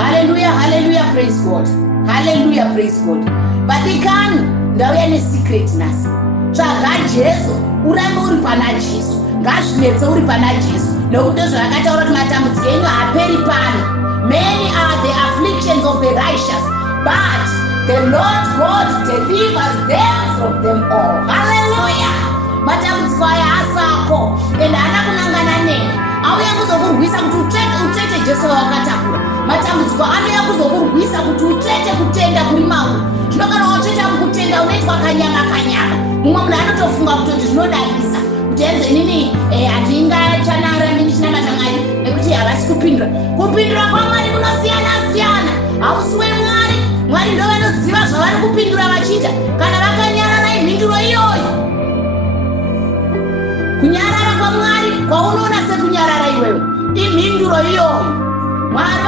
Hallelujah, hallelujah, praise God. Hallelujah, praise God. Vatikani ndauya nesecretness. Tsvaga Jesu, urambe uri pana Jesu. Ngazvinetse uri pana Jesu. Nokuti zvakataura kuti matambudziko enyu haaperi pano. Many are the afflictions of the righteous, but the Lord God delivers them from them all. Hallelujah. Matambudziko aya asako, ende haana kunangana neni. Auya kuzokurwisa kuti utete Jesu wawakatakura. Matambudziko anouya kuzokurwisa kuti utete kutenda kuri mauri. Zvino kana wateta mukutenda unoitwa kanyanga. Mumwe munhu anotofunga kuti zvinodadisa. Kuti enze inini handingachanarami ndichinamata Mwari nekuti havasi kupindura. Kupindura kwaMwari kunosiyana. Hausi weMwari. Mwari ndo vanoziva zvavari kupindura vachiita. Kana vakanyarara imhinduro iyoyo. Kunyarara kwaMwari kwaunoona sekunyarara iwewe imhinduro iyoyo. Mwari